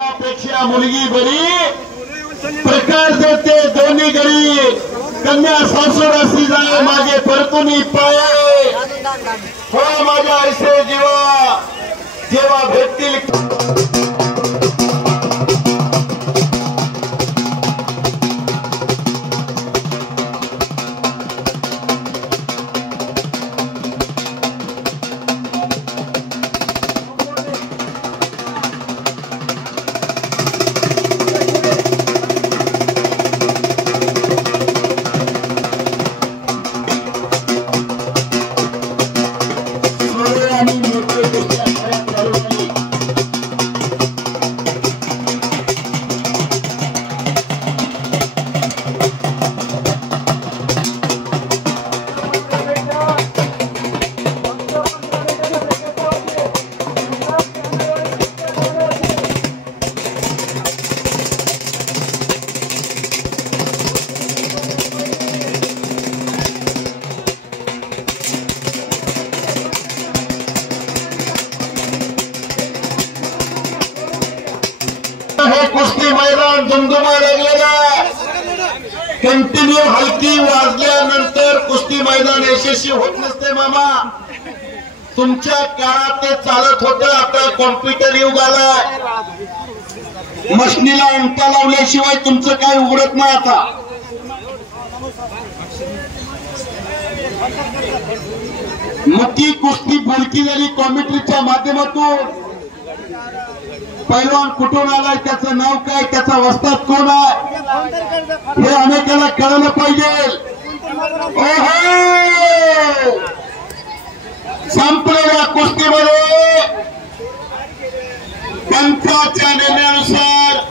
पेक्षा मुलगी बरी प्रकार देते दोन्ही गरी कन्या सासुरासी जाय माझे परतुनी पाय हो माझ्या ऐसे जीवा जेव्हा भेटतील कुस्ती मैदान दुमदुमा लागलेला कंटिन्यू हलकी वाजल्यानंतर कुस्ती मैदान यशस्वी होत नसते मामा। तुमच्या काळात ते चालत होतं, आता कॉम्प्युटर युग आला, मशनीला अंगठा लावल्याशिवाय तुमचं काय उघडत नाही। आता मोठी कुस्ती बोलकी झाली कॉमेंट्रीच्या माध्यमातून। पैलवान कुठून आलाय, त्याचं नाव काय, त्याचा वस्ताद कोण आहे हे अनेकाला कळलं पाहिजे। संपलेल्या कुस्तीमध्ये पंचाच्या निर्णयानुसार